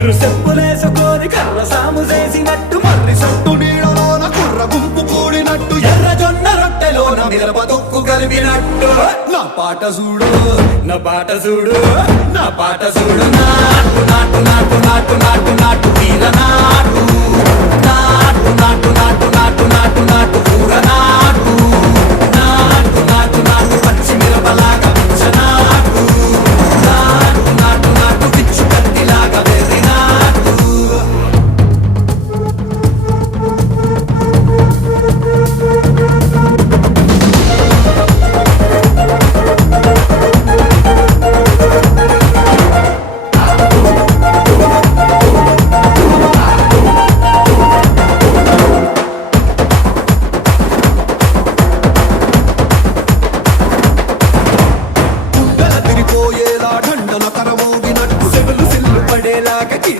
చెప్పులేసుకొని కర్ర సాము చేసినట్టు మర్రి సొట్టు నీడలోన కుర్ర గుంపు కూడినట్టు ఎర్ర జొన్న రొట్టెలోన మిరప తొక్కు కలిపినట్టు నా పాట చూడు నా పాట చూడు నా పాట చూడు నాటు నాటు నాటు నాటు